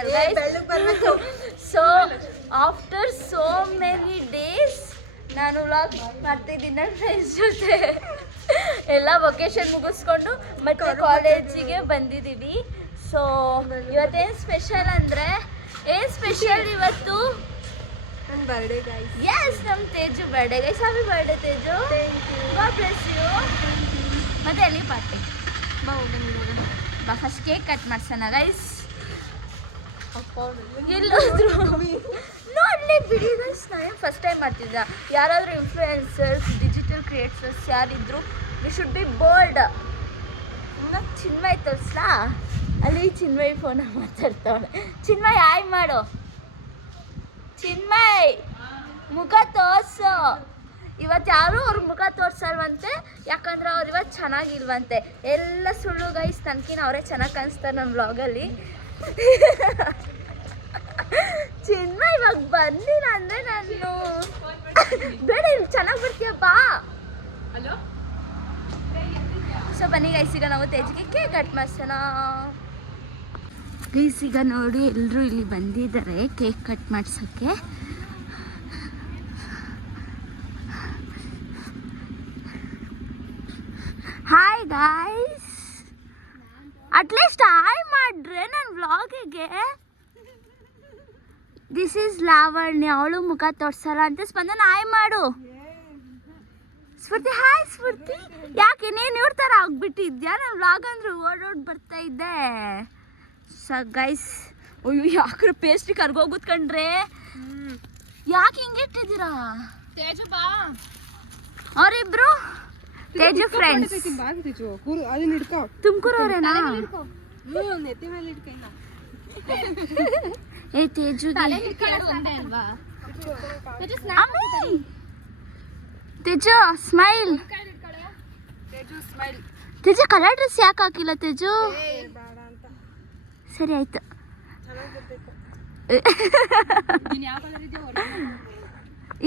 Channel so after so many days ನಾನು vlog ಮಾಡ್ತಿದ್ದೀನಿ ನನ್ನ ಫ್ರೆಂಡ್ಸ್ ಜೊತೆ. ಎಲ್ಲ ವೊಕೇಶನ್ ಮುಗಿಸ್ಕೊಂಡು ಮತ್ತೆ ಕಾಲೇಜಿಗೆ ಬಂದಿದ್ದೀವಿ. ಸೊ ಇವತ್ತೇನು ಸ್ಪೆಷಲ್ ಅಂದರೆ ಏನು ಸ್ಪೆಷಲ್ ಇವತ್ತು? ನನ್ನ ಬರ್ಡೇ ಗೈಸ್. ಎಸ್, ನಮ್ಮ Teju birthday guys. Happy birthday Teju. God bless you. ಮತ್ತೆ ಎಲ್ಲಿ ಪಾರ್ಟಿ ಬಾ, ಫಸ್ಟ್ ಕೇಕ್ ಕಟ್ ಮಾಡ್ಸೋಣ ಗೈಸ್. ಎಲ್ಲಾದ್ರೂ ಅಲ್ಲೇ ಬಿಡಿ ಗೈಸ್. ನಾನು ಫಸ್ಟ್ ಟೈಮ್ ಮಾಡ್ತಿದ್ದ. ಯಾರಾದರೂ ಇನ್ಫ್ಲೂಯೆನ್ಸರ್ಸ್, ಡಿಜಿಟಲ್ ಕ್ರಿಯೇಟರ್ಸ್ ಯಾರಿದ್ರು, ವಿ ಶುಡ್ ಬಿ ಬೋಲ್ಡ್. ಇನ್ನು ಚಿನ್ಮಯ್ ತೋರಿಸ್ಲಾ? ಅಲ್ಲಿ ಚಿನ್ಮಯ್ ಫೋನ್ ಮಾತಾಡ್ತಾವಳೆ. ಚಿನ್ಮಯ್ ಆಯ್ ಮಾಡು. ಚಿನ್ಮಯ್ ಮುಖ ತೋರ್ಸು. ಇವತ್ತು ಯಾರೂ ಅವ್ರ ಮುಖ ತೋರ್ಸಲ್ವಂತೆ, ಯಾಕಂದ್ರೆ ಅವ್ರು ಇವತ್ತು ಚೆನ್ನಾಗಿಲ್ವಂತೆ. ಎಲ್ಲ ಸುಳ್ಳು ಗೈಸ್. ತನಕಿನ ಅವರೇ ಚೆನ್ನಾಗಿ ಕಾಣಿಸ್ತಾರೆ ನಮ್ಮ ವ್ಲಾಗಲ್ಲಿ. ಚಿನ್ಮಯ್ ಇವಾಗ ಬಂದಿಲ್ಲ ಅಂದರೆ ನಾನು ಬೇಡ, ಇಲ್ಲಿ ಚೆನ್ನಾಗಿ ಬರ್ತೀಯ ಬಾ. ಸೊ ಬನ್ನಿ ಗೈಸ್, ಈಗ ನಾವು ತೇಜಿಗೆ ಕೇಕ್ ಕಟ್ ಮಾಡ್ಸೋಣ. ಗೈಸ್ ಈಗ ನೋಡಿ ಎಲ್ಲರೂ ಇಲ್ಲಿ ಬಂದಿದ್ದಾರೆ ಕೇಕ್ ಕಟ್ ಮಾಡ್ಸೋಕ್ಕೆ. ಹಾಯ್ ಗಾಯ್ಸ್, ಅಟ್ಲೀಸ್ಟ್ ಹಾಯ್ ಮಾಡ್ರೆ ನನ್ನ ವ್ಲಾಗಿಗೆ. ದಿಸ್ ಈಸ್ ಲಾವಣ್ಯ, ಅವಳು ಮುಖ ತೋರ್ಸಲ್ಲ ಅಂತ. ಸ್ಪಂದನ ಹಾಯ್ ಮಾಡು. ಸ್ಫೂರ್ತಿ ಹಾಯ್. ಸ್ಫೂರ್ತಿ ಯಾಕೆ ನೀನು ಇವ್ರ ಥರ ಆಗ್ಬಿಟ್ಟಿದ್ಯಾ? ನನ್ನ ವ್ಲಾಗ್ ಅಂದ್ರೆ ಓಡೋಡ್ ಬರ್ತಾ ಇದ್ದೆ. ಸ ಗೈಸ್, ಅಯ್ಯೋ ಯಾಕ್ರೆ ಪೇಸ್ಟ್ರಿ ಕರ್ಗೋಗುತ್ ಕಣ್ರೆ. ಯಾಕೆ ಹಿಂಗೆ ಇಟ್ಟಿದ್ದೀರಾ? ತೇಜು ಬಾ. ಅವರಿಬ್ರು ತೇಜು ಫ್ರೆಂಡ್ಸ್. ತುಮಕೂರವ್ರೇನಾ? ಏ Teju Teju smile. Teju colour dress ಯಾಕೆ ಹಾಕಿಲ್ಲ ತೇಜು? ಸರಿ ಆಯ್ತು.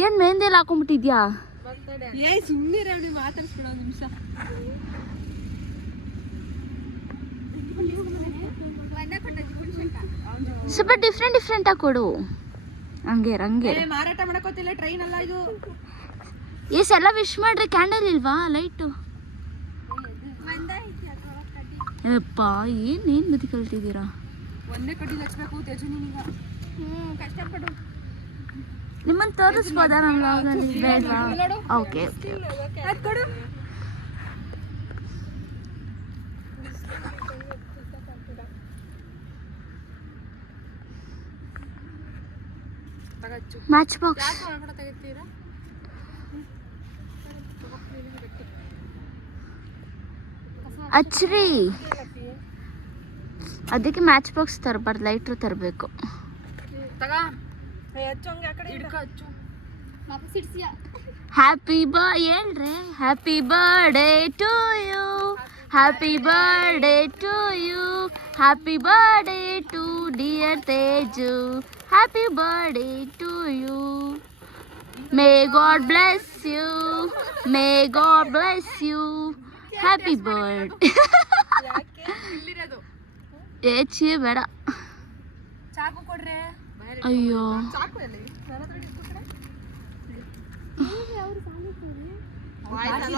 ಏನ್ ಮೆಹಂದಿ ಎಲ್ಲ ಹಾಕೊಂಡ್ಬಿಟ್ಟಿದ್ಯಾ? ಸ್ವಲ್ಪ ಡಿಫ್ರೆಂಟ್ ಆಗಿ ಕೊಡು. ಹಂಗೆ ಮಾರಾಟ ಮಾಡಕೋತಿಲ್ಲ. ಟ್ರೈನ್ ಅಲ್ಲ ಇದು. ಎಸ್ ಎಲ್ಲ ವಿಶ್ ಮಾಡ್ರಿ. ಕ್ಯಾಂಡಲ್ ಇಲ್ವಾ? ಲೈಟು. ಅಪ್ಪ ಏನೇನು ಬುದ್ಧಿ ಕಲ್ತಿದ್ದೀರಾ? ಒಂದೇ ಕಡ್ಡಿ ಹಚ್ಬೇಕು ತೇಜು ನೀನೀಗ. ಕಷ್ಟಪಡು. ನಿಮ್ಮನ್ನು ತೋರಿಸ್ಬೋದಾ ನಮ್ಮ ವ್ಲಾಗಲ್ಲಿ? ಬೇಡವಾ? ಓಕೆ ಕೊಡು. ಮ್ಯಾಚ್ ಬಾಕ್ಸ್ ಅಚ್ಚ್ರಿ. ಅದಕ್ಕೆ ಮ್ಯಾಚ್ ಬಾಕ್ಸ್ ತರಬಾರ್ದು, ಲೈಟ್ರು ತರಬೇಕು. ಹ್ಯಾಪಿ ಹೇಳ್ರಿ. Happy birthday to you, happy birthday to you, happy birthday to dear Teju, happy birthday to you. May God bless you, may God bless you, happy birthday. ಏಚಿ ಬೇಡ. ಚಾಕು ಕೊಡ್ರೆ. ಅಯ್ಯೋ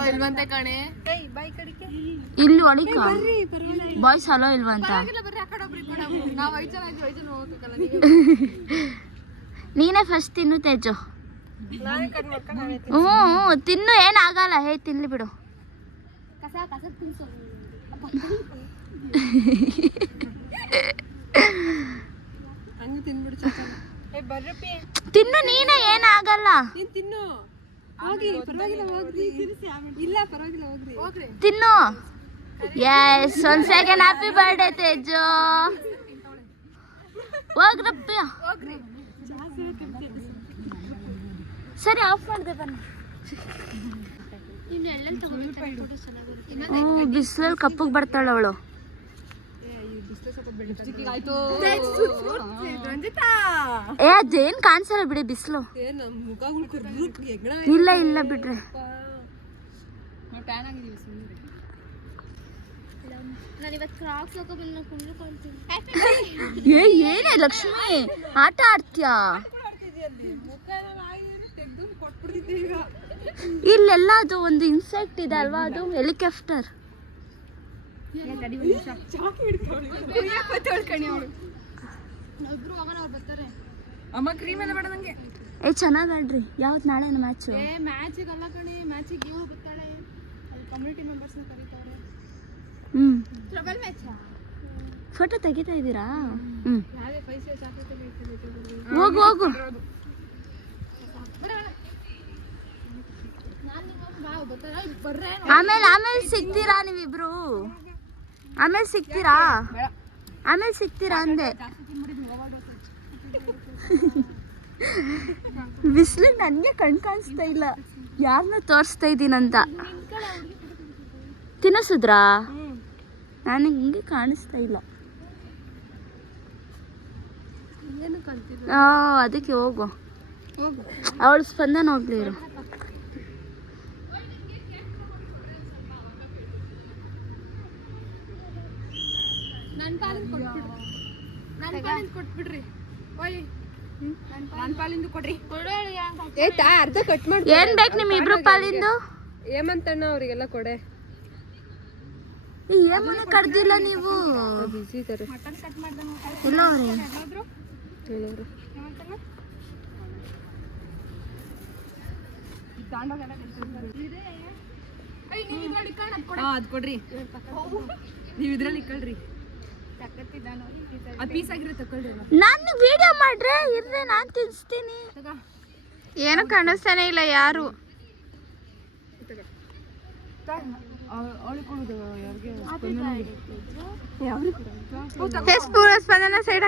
ಇಲ್ವಂತೆ ಕಣೆ. ಇಲ್ಲಿ ಒಳಿಕ ಬಾಯ್ಸ್ ಹಲೋ ಇಲ್ವಂತ. ನೀನೇ ಫಸ್ಟ್ ತಿನ್ನು ತೇಜು. ತಿನ್ನು, ಏನಾಗಲ್ಲ. ಹೇ ತಿನ್ಲಿ ಬಿಡು. ತಿನ್ನು ನೀನೇ, ಏನಾಗಲ್ಲ. ತಿನ್ನು. ಎಸ್, ಒಂದ್ ಸೆಕೆಂಡ್. Happy birthday Teju. ಹೋಗ್ರಪ್ಪ. ಸರಿ ಆಫ್ ಮಾಡಿದೆ ಬನ್ನಿ. ಬಿಸಿಲಲ್ಲಿ ಕಪ್ಪಗೆ ಬರ್ತಾಳ ಅವಳು. ಏ ಅದೇನ್ ಕಾಣಿಸಲ್ಲ ಬಿಡಿ, ಬಿಸಿಲು. ಇಲ್ಲ ಬಿಡ್ರೆ. ನಾನು ಇವತ್ತು ಕ್ರಾಕ್ಸ್ ಹಾಕೋ ಬಂದು ಕುಂಡ್ಕೊಳ್ತೀನಿ. ಏನೇ ಲಕ್ಷ್ಮಿ ಆಟ ಆಡ್ತೀಯಾ? ಇಲ್ಲೆಲ್ಲ ಅದು ಒಂದು ಇನ್ಸೆಕ್ಟ್ ಇದೆ ಅಲ್ವಾ, ಅದು ಹೆಲಿಕಾಪ್ಟರ್. ಅಮ್ಮ ಕ್ರೀಮ್ ಎಲ್ಲ ಬೇಡ ನಂಗೆ. ಏ ಚೆನ್ನಾಗಿ ಆಡ್ರಿ. ಯಾವ್ದು ನಾಳೆ ಮ್ಯಾಚ್? ಮ್ಯಾಚಿಗೆ ಅಲ್ಲ ಕಣೆ, ಮ್ಯಾಚಿಗೆ ಇವ್ರು ಬರ್ತಾಳೆ, ಅಲ್ಲಿ ಕಮ್ಯುನಿಟಿ ಮೆಂಬರ್ಸ್ನ ಕರೀತಾವ್ರೆ. Trouble match. ಫೋಟೋ ತೆಗಿತಾ ಇದ್ದೀರಾ? ಯಾರೇ ಪೈಸೆ ಚಾಕ್ಲೇಟ್ ಹೋಗು ಹೋಗು. ಆಮೇಲೆ ಸಿಗ್ತೀರಾ ನೀವಿಬ್ರು? ಆಮೇಲೆ ಸಿಗ್ತೀರಾ ಅಂದೆ. ಬಿಸಿಲು ನನಗೆ ಕಣ್ ಕಾಣಿಸ್ತಾ ಇಲ್ಲ, ಯಾರನ್ನ ತೋರಿಸ್ತಾ ಇದ್ದೀನಂತ. ತಿನ್ನಿಸಿದ್ರಾ? ನನಗೆ ಹಿಂಗೆ ಕಾಣಿಸ್ತಾ ಇಲ್ಲ. ಅದಕ್ಕೆ ಹೋಗು. ಅವಳು ಸ್ಪಂದನ ಹೋಗ್ಲಿ ಇರು. ಕೊಟ್ಬಿಡ್ರಿ. ನನ್ನ ಪಾಲಿಂದು ಕೊಡ್ರಿ. ಅರ್ಧ ಕಟ್ ಮಾಡಿ. ಏನ್ ಬೇಕು ನಿಮ್ ಇಬ್ರು ಪಾಲಿಂದು? ಏಮಂತಣ್ಣ ಅವರಿಗೆಲ್ಲ ಕೊಡೆ. ಏಮನ್ನ ಕಡ್ದಿಲ್ಲ ನೀವು? ಬಿಸಿ ಇದ್ದಾರೆ. ಇಲ್ಲ ಅವ್ರೆ ಅದ್ ಕೊಡ್ರಿ. ನೀವ್ ಇದ್ರಲ್ಲಿ ಇಕ್ಕಳ್ರಿ. ಅದ್ ಪೀಸ್ ಆಗಿರೋ ತಕೊಳ್ರಿ. ನಾನು ವಿಡಿಯೋ ಮಾಡ್ರೆ ಇರ್ರೆ, ನಾನ್ ತಿನ್ಸ್ತೀನಿ. ಏನು ಕಾಣಿಸ್ತಾನೆ ಇಲ್ಲ ಯಾರು. ಸ್ಪಂದನ ಸೈಡ್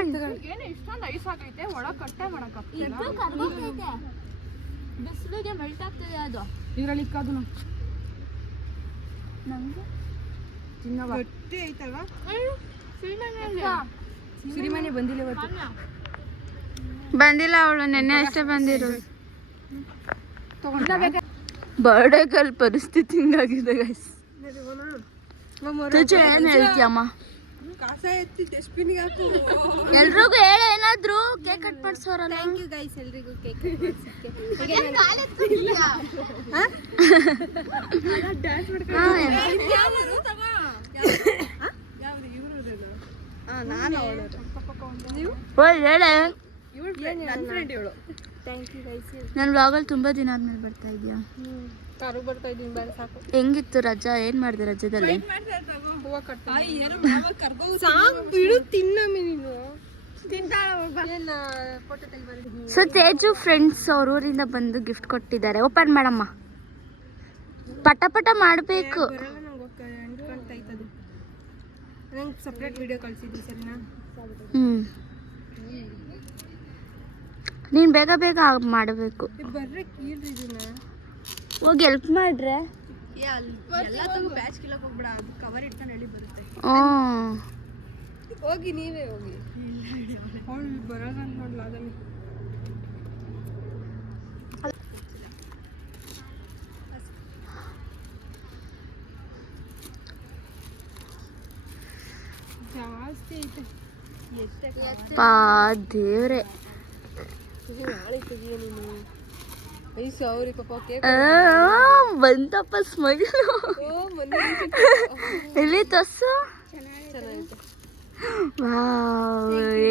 ಬಿಸಿಲಿಗೆ ಮೆಲ್ಟ್ ಆಗ್ತದೆ ಅದು. ಇದ್ರಲ್ಲಿ ಇಕ್ಕದು ನಮ್ಗೆ ಗಟ್ಟಿ ಐತಲ್ವಾ? ಸಿರಿಮನೆ ಬಂದಿಲ್ಲ ಇವತ್ತು. ಬಂದಿಲ್ಲ ಅವಳು, ನೆನ್ನೆ ಅಷ್ಟೇ ಬಂದಿರೋದು. ಬರ್ಡೇ ಗರ್ಲ್ ಪರಿಸ್ಥಿತಿ ಹಿಂಗಾಗಿದೆ ಗೈಸ್. ತುಜು ಏನ್ ಹೇಳ್ತೀಯಮ್ಮ? ಎಲ್ರಿಗೂ ಹೇಳ ಏನಾದ್ರು. ಕೇಕ್ ಕಟ್ ಮಾಡ್ಸೋರಲ್ಲ. ಥ್ಯಾಂಕ್ ಯು ಗೈಸ್, ಎಲ್ರಿಗೂ ಕೇಕ್ ಹೇಳೆ. Thank you guys. ನನ್ನ ವ್ಲಾಗಲ್ಲಿ ತುಂಬಾ ದಿನ ಆದ್ಮೇಲೆ ಬರ್ತಾ ಇದೀಯಾ? ಕಾರು ಬರ್ತಾ ಇದೀನಿ, ಬೇರೆ ಸಾಕು. ಹೆಂಗಿತ್ತು ರಜಾ? ಏನ್ ಮಾಡಿದೆ ರಜಾದಲ್ಲಿ? ಹೂವ ಸಾಕು ಬಿಡು, ತಿನ್ನಮ್ಮಿ ನೀನು. ಫೋಟೋ ತೆಗಿಬಾರ್ದು. ಸೊ ತೇಜು ಫ್ರೆಂಡ್ಸ್ ಅವ್ರ ಊರಿಂದ ಬಂದು ಗಿಫ್ಟ್ ಕೊಟ್ಟಿದ್ದಾರೆ. ಓಪನ್ ಮಾಡಮ್ಮ. ಪಟ ಪಟ ಮಾಡಬೇಕು. ನಂಗೆ ಸಪ್ರೇಟ್ ವಿಡಿಯೋ ಕಳಿಸಿದ್ವಿ, ಸರಿನಾ? ನೀನ್ ಬೇಗ ಬೇಗ ಮಾಡಬೇಕು. ಬರ್ರೆ ಕೀಳ್ರಿ ಇದನ್ನ. ಹೋಗಿ ಹೆಲ್ಪ್ ಮಾಡ್ರೆ. ಬ್ಯಾಚ್ ಕಿಲಕ್ ಹೋಗ್ಬೇಡ, ಅದು ಕವರ್ ಇಟ್ಕೊಂಡು ಹೇಳಿ ಬರುತ್ತೆ. ಹೋಗಿ ನೀವೇ ಹೋಗಿ. ಅವಳು ಬರೋಲ್ಲ ನೋಡ್ಲ ಅದನ್ನು. ಜಾಸ್ತಿ ಐತೆ. ಪಾ ದೇವ್ರೆ. ನೀನು 5,000 ಪಾಪ ಕೇಕ್ ಬಂತಪ್ಪ ಸ್ಮೈಲ್. ಎಲ್ಲಿ ತೋರ್ಸು.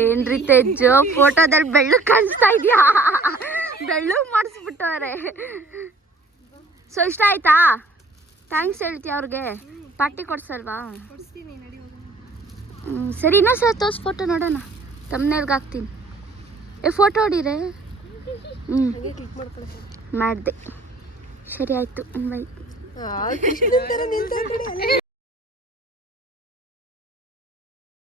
ಏನ್ರಿ ತೆಜ್ಜು, ಫೋಟೋದಲ್ಲಿ ಬೆಳ್ಳು ಕಾಣಿಸ್ತಾ ಇದೆಯಾ? ಬೆಳ್ಳು ಮಾಡಿಸ್ಬಿಟ್ಟವ್ರೆ. ಸೊ ಇಷ್ಟ ಆಯ್ತಾ? ಥ್ಯಾಂಕ್ಸ್ ಹೇಳ್ತೀಯ ಅವ್ರಿಗೆ? ಪಾರ್ಟಿ ಕೊಡ್ಸಲ್ವಾ? ಸರಿ, ಇನ್ನೊಂದ್ಸಲ ತೋರ್ಸ್ ಫೋಟೋ ನೋಡೋಣ. ತಮ್ಮನೇಲ್ಗೆ ಹಾಕ್ತೀನಿ. ಫೋಟೋ ಹೊಡೀರೆ. ಮಾಡಿದೆ. ಸರಿ ಆಯಿತು, ಬೈ.